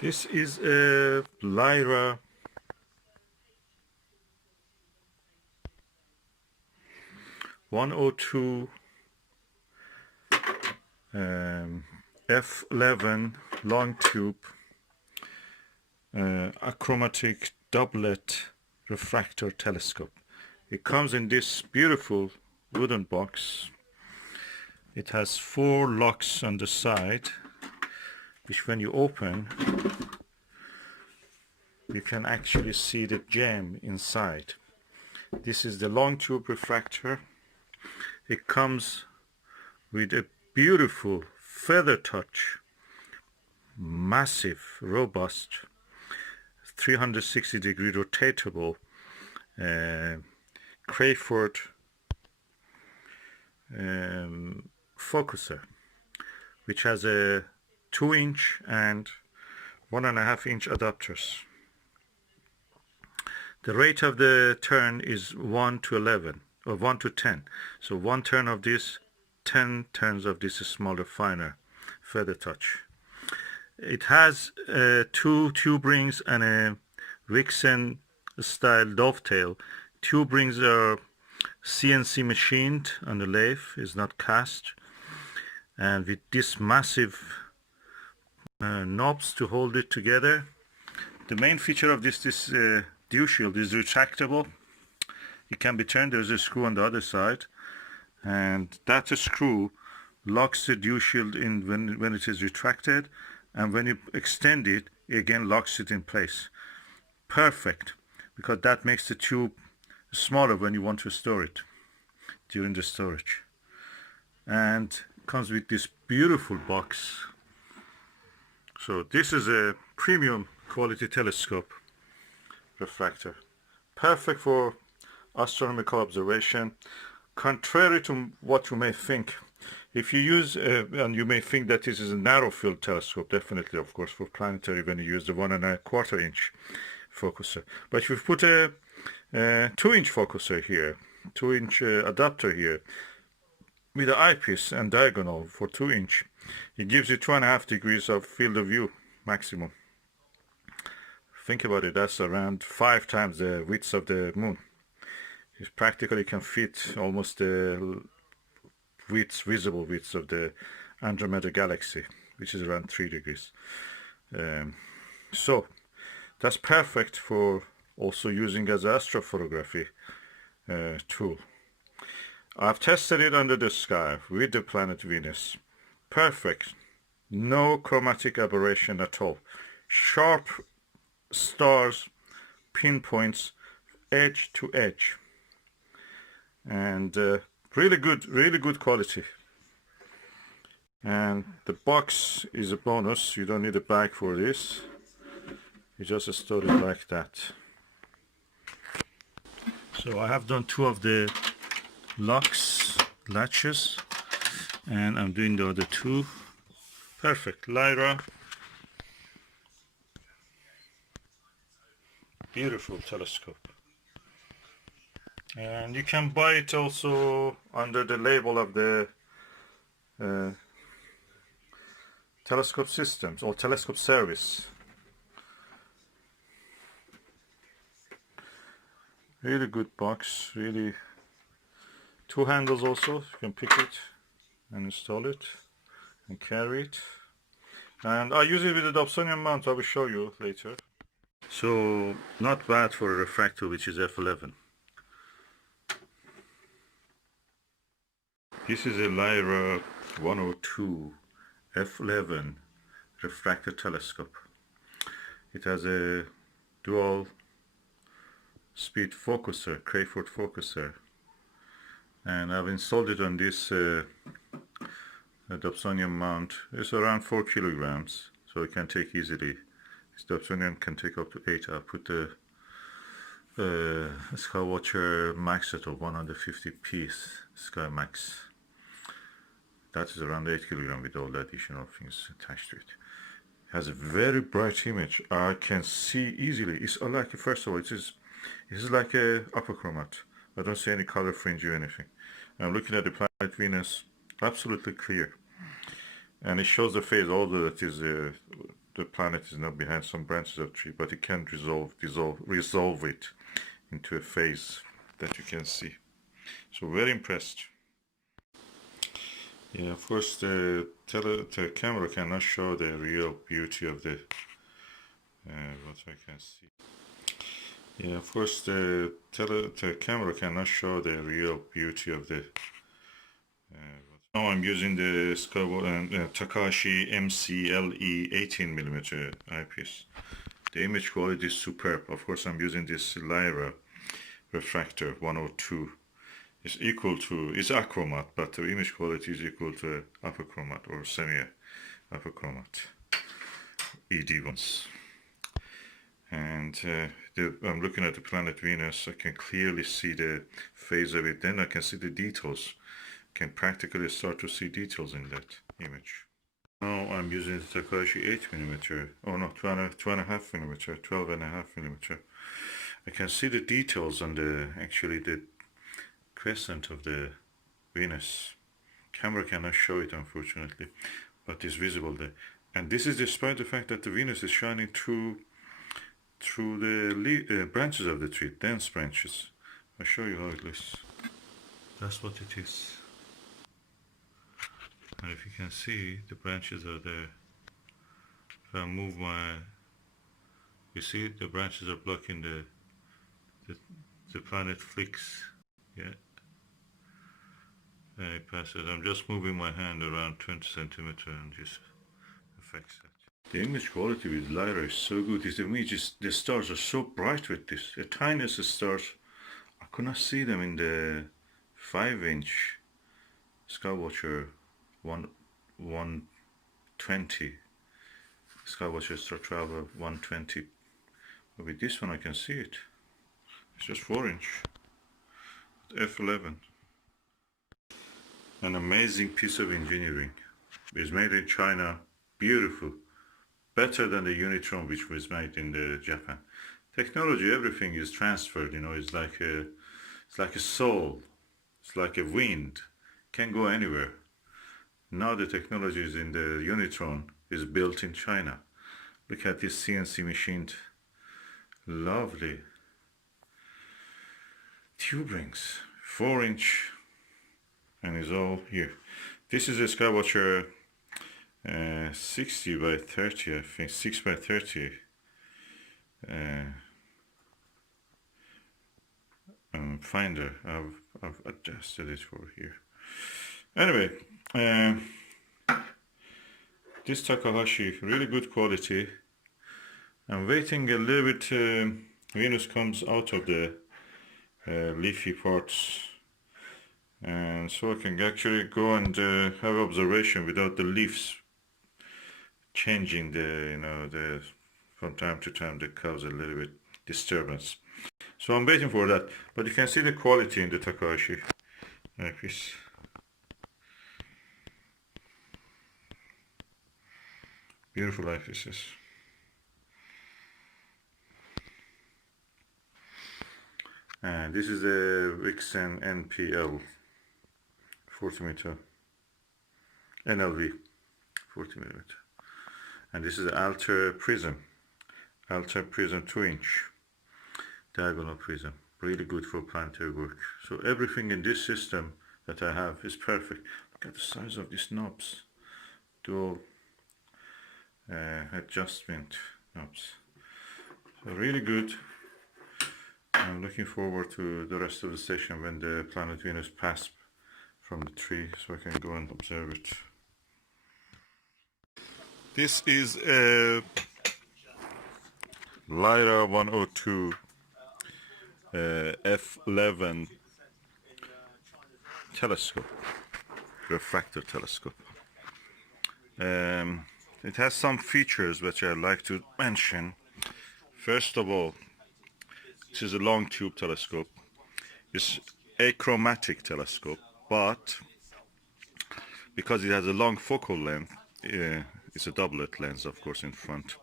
This is a Lyra 102 F11 long tube achromatic doublet refractor telescope. It comes in this beautiful wooden box. It has 4 locks on the side, which when you open you can actually see the gem inside. This is the long tube refractor. It comes with a beautiful feather touch, massive, robust, 360-degree rotatable Crayford focuser, which has a 2-inch and 1.5-inch adapters. The rate of the turn is 1 to 11 or 1 to 10. So 1 turn of this, 10 turns of this smaller, finer feather touch. It has 2 tube rings and a Vixen style dovetail. Tube rings are CNC machined on the lathe, is not cast. And with this massive knobs to hold it together. The main feature of this dew shield is retractable. It can be turned. There's a screw on the other side, and that screw locks the dew shield in when it is retracted, and when you extend it, it again locks it in place. Perfect, because that makes the tube smaller when you want to store it during the storage. And comes with this beautiful box. So this is a premium quality telescope refractor, perfect for astronomical observation. Contrary to what you may think, if you use and you may think that this is a narrow field telescope, definitely, of course, for planetary when you use the 1.25 inch focuser. But if you put a 2-inch focuser here, 2-inch adapter here, with the eyepiece and diagonal for 2-inch, it gives you 2.5 degrees of field of view maximum. Think about it, that's around 5 times the width of the moon. It practically can fit almost the visible width of the Andromeda galaxy, which is around 3 degrees. So that's perfect for also using as an astrophotography tool. I've tested it under the sky with the planet Venus. Perfect. No chromatic aberration at all. Sharp stars, pinpoints, edge to edge. And really good quality. And the box is a bonus. You don't need a bag for this. You just store it like that. So I have done 2 of the latches, and I'm doing the other 2. Perfect. Lyra, beautiful telescope, and you can buy it also under the label of the telescope systems or telescope service. Really good box, really. 2 handles also, you can pick it and install it and carry it. And I use it with a Dobsonian mount, I will show you later. So not bad for a refractor which is f11. This is a Lyra 102 f11 refractor telescope. It has a dual speed focuser, Crayford focuser, and I've installed it on this Dobsonian mount. It's around 4 kilograms, so it can take easily. This Dobsonian can take up to 8. I put the Skywatcher Max set of 150 piece Sky Max. That is around 8 kilograms with all the additional things attached to it. It has a very bright image. I can see easily. It's like, first of all, it is like a upper chromat. I don't see any color fringe or anything. I'm looking at the planet Venus, absolutely clear, and it shows the phase, although that is the planet is not behind some branches of tree, but it can resolve it into a phase that you can see. So very impressed. Yeah, of course the camera cannot show the real beauty of the what I can see. Yeah, of course the camera cannot show the real beauty of the now I'm using the Takashi MCLE 18mm eyepiece. The image quality is superb. Of course I'm using this Lyra Refractor 102. It's achromat, but the image quality is equal to achromat or semi-achromat ED ones. And I'm looking at the planet Venus. I can clearly see the phase of it. Then I can see the details. Can practically start to see details in that image. Now I'm using the Takashi 8mm. Oh no, 2.5mm, 12.5mm. I can see the details on the crescent of the Venus. Camera cannot show it unfortunately, but it's visible there. And this is despite the fact that the Venus is shining through the branches of the tree, dense branches. I'll show you how it looks. That's what it is. And if you can see, the branches are there. If I move you see the branches are blocking the planet flicks. Yeah. And it passes. I'm just moving my hand around 20 centimeters and just affects that. The image quality with Lyra is so good. The stars are so bright with this. The tiniest stars, I could not see them in the 5-inch Skywatcher 120. Skywatcher Star Traveler 120. But with this one I can see it. It's just 4-inch. F11. An amazing piece of engineering. It's made in China. Beautiful. Better than the Unitron which was made in Japan. Technology, everything is transferred, you know, it's like a soul. It's like a wind. Can go anywhere. Now the technology is in the Unitron is built in China. Look at this CNC machined. Lovely. Tube rings. 4-inch. And it's all here. This is a Skywatcher 60 by 30, I think, 6 by 30 finder. I've adjusted it for here. Anyway, this Takahashi, really good quality. I'm waiting a little bit. Venus comes out of the leafy parts, and so I can actually go and have observation without the leaves changing from time to time that cause a little bit disturbance. So I'm waiting for that, but you can see the quality in the Takahashi eyepiece. Beautiful eyepieces. And this is the Vixen NPL 40mm, NLV 40mm. And this is the Alter Prism 2-inch diagonal prism. Really good for planetary work. So everything in this system that I have is perfect. Look at the size of these knobs. Dual adjustment knobs. So really good. I'm looking forward to the rest of the session when the planet Venus passed from the tree, so I can go and observe it. This is a Lyra 102 F11 telescope, refractor telescope. It has some features which I'd like to mention. First of all, this is a long tube telescope. It's a achromatic telescope, but because it has a long focal length, it's a doublet lens, of course, in front.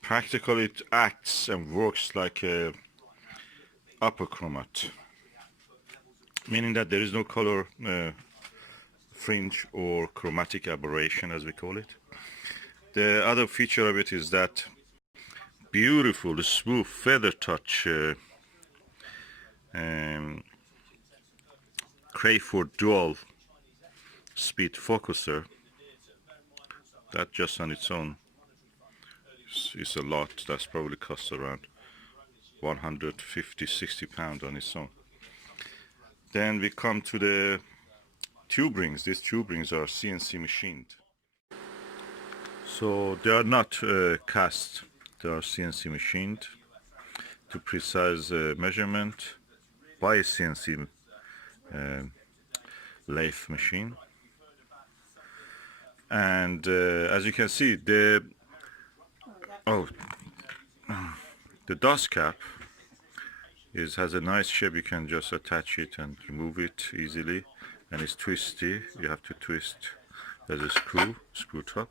Practically, it acts and works like a upper chromat, meaning that there is no color fringe or chromatic aberration, as we call it. The other feature of it is that beautiful, smooth feather touch Crayford dual speed focuser. That just on its own is a lot. That's probably cost around 150-60 pounds on its own. Then we come to the tube rings. These tube rings are CNC machined. So they are not cast, they are CNC machined to precise measurement by a CNC lathe machine. And as you can see, the dust cap has a nice shape. You can just attach it and remove it easily, and it's twisty. You have to twist. There's a screw top.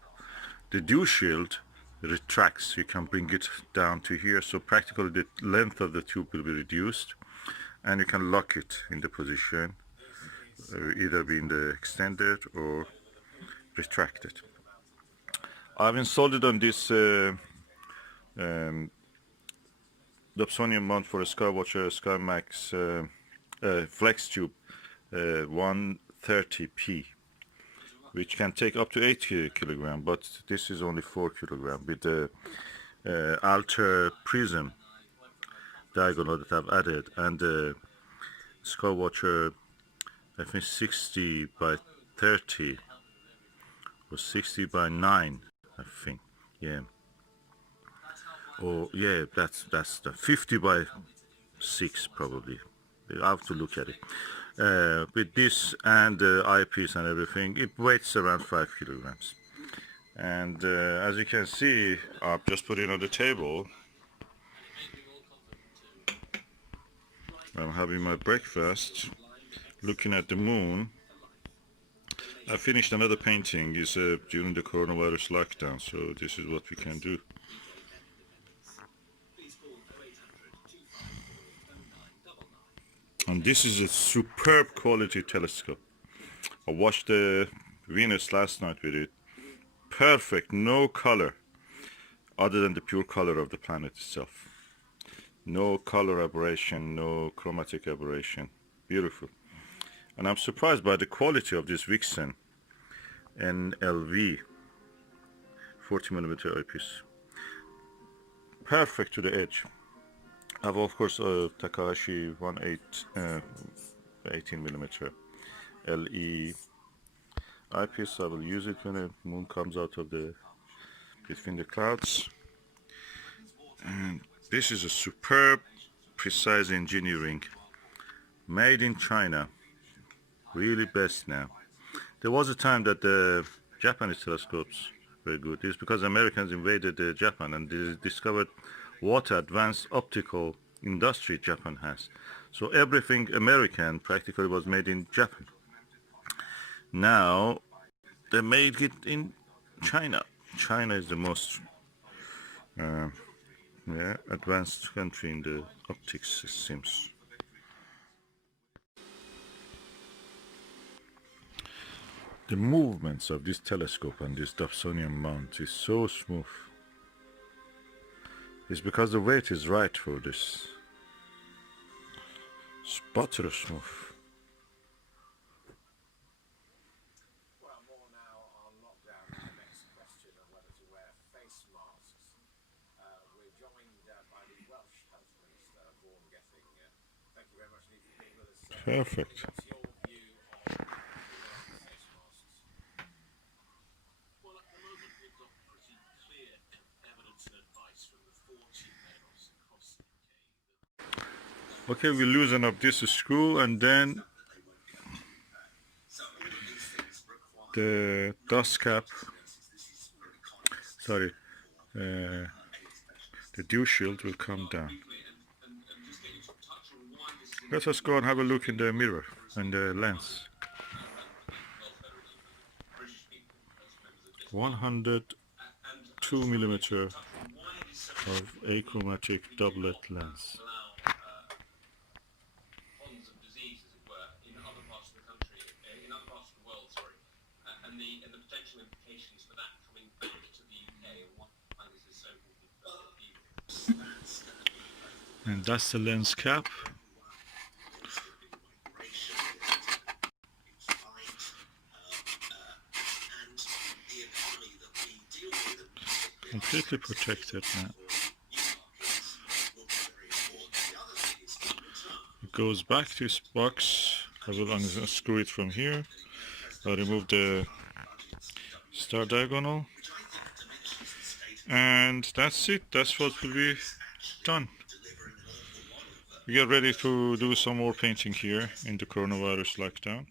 The dew shield retracts. You can bring it down to here, so practically the length of the tube will be reduced, and you can lock it in the position, either being the extended or retracted. I've installed it on this Dobsonian mount for a Skywatcher SkyMax Flex Tube 130p, which can take up to 8 kilogram, but this is only 4 kilogram with the alter prism diagonal that I've added, and the Skywatcher, I think 60 by 30 or 60 by 9, I think, yeah. Or yeah, that's the 50 by 6 probably. I have to look at it. With this and the eyepiece and everything, it weighs around 5 kilograms. And as you can see, I've just put it on the table. I'm having my breakfast, looking at the moon. I finished another painting. It's during the coronavirus lockdown, so this is what we can do. And this is a superb quality telescope. I watched the Venus last night with it. Perfect, no color other than the pure color of the planet itself. No color aberration, no chromatic aberration. Beautiful. And I'm surprised by the quality of this Vixen NLV 40mm eyepiece. Perfect to the edge. I have of course a Takahashi 18mm LE eyepiece. I will use it when the moon comes out of between the clouds. And this is a superb, precise engineering, made in China. Really best now. There was a time that the Japanese telescopes were good. It's because Americans invaded Japan and they discovered what advanced optical industry Japan has. So everything American practically was made in Japan. Now they made it in China. China is the most advanced country in the optics, it seems. The movements of this telescope and this Dobsonian mount is so smooth. It's because the weight is right for this. It's butter smooth. Well, more now on lockdown and the next question of whether to wear face masks. We're joined by the Welsh Health Minister, Vaughan Gething. Thank you very much indeed for being with us. Perfect. What's your view on face masks? Well, at the moment we've got pretty clear evidence and advice from the 40 mayors across the UK. Okay, we loosen up this screw and then the dust cap, the dew shield will come down. Let us go and have a look in the mirror and the lens. 102mm of achromatic doublet lens. And the potential implications for that coming back to the And that's the lens cap. Completely protected now. It goes back to its box. I will unscrew it from here. I'll remove the star diagonal. And that's it. That's what will be done. We get ready to do some more painting here in the coronavirus lockdown.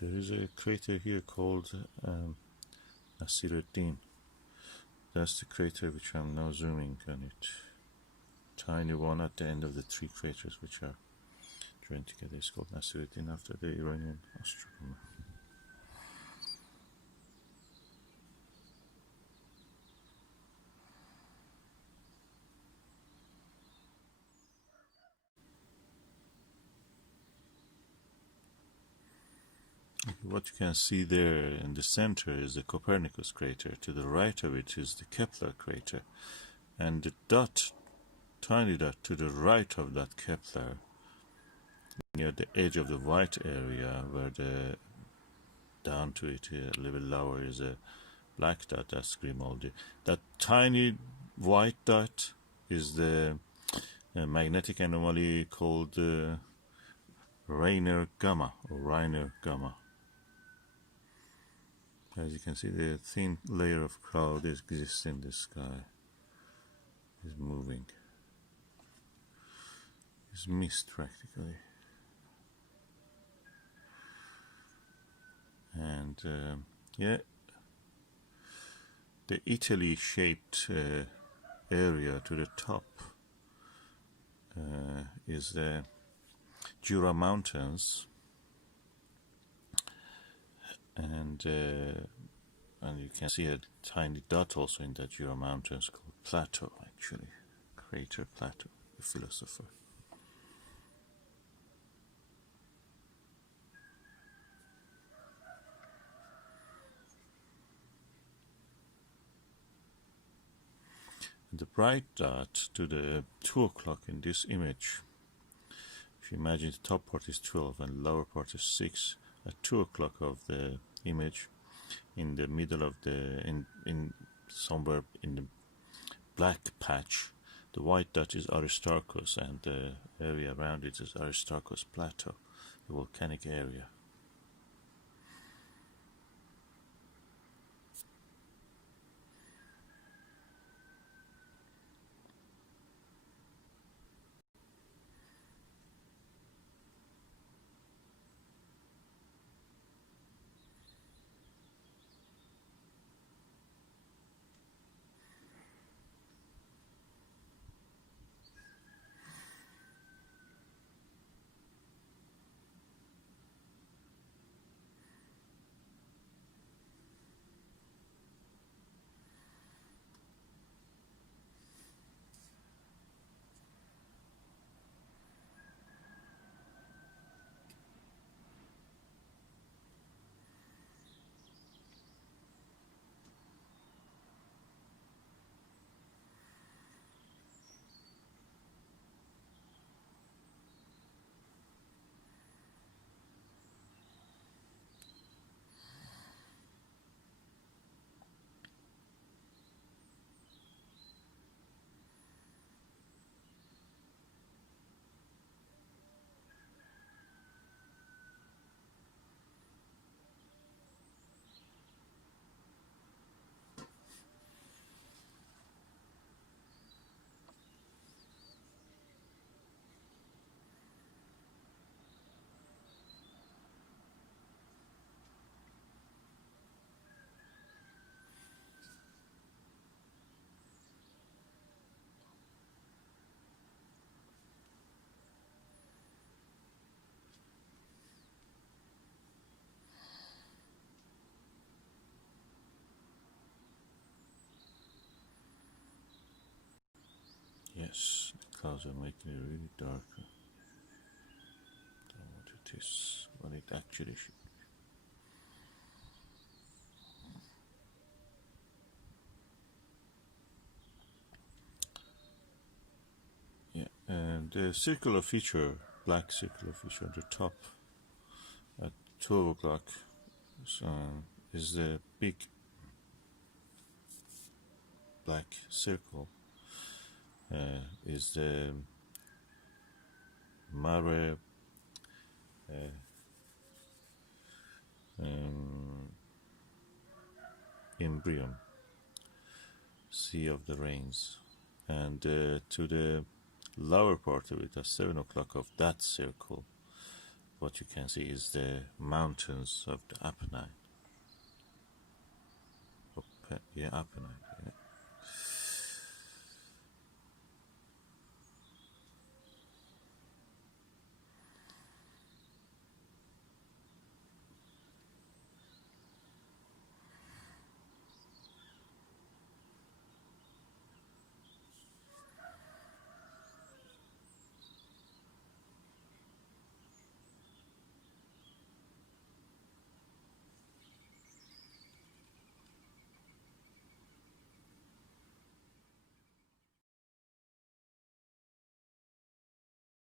There is a crater here called Nasiruddin. That's the crater which I'm now zooming on it. Tiny one at the end of the three craters which are joined together. It's called Nasiruddin after the Iranian astronomer. What you can see there in the center is the Copernicus crater. To the right of it is the Kepler crater. And the dot, tiny dot to the right of that Kepler, near the edge of the white area where the down to it a little lower is a black dot, that's Grimaldi. That tiny white dot is the magnetic anomaly called Rainer Gamma or Reiner Gamma. As you can see, the thin layer of cloud exists in the sky. Is moving. It's mist practically. And yeah, the Italy shaped area to the top is the Jura Mountains, and you can see a tiny dot also in the Jura Mountains called Plato, actually, crater Plato, the philosopher. The bright dot to the 2 o'clock in this image, if you imagine the top part is 12 and the lower part is 6, at 2 o'clock of the image, in the middle of the, in somewhere in the black patch, the white dot is Aristarchus, and the area around it is Aristarchus Plateau, the volcanic area. Yes, the clouds are making it really dark than what it is, what it actually should be. Yeah, and the circular feature, black circular feature at the top at 12 o'clock is the big black circle, is the Mare Imbrium, Sea of the Rains, and to the lower part of it at 7 o'clock of that circle, what you can see is the mountains of the Apennine. Apennine.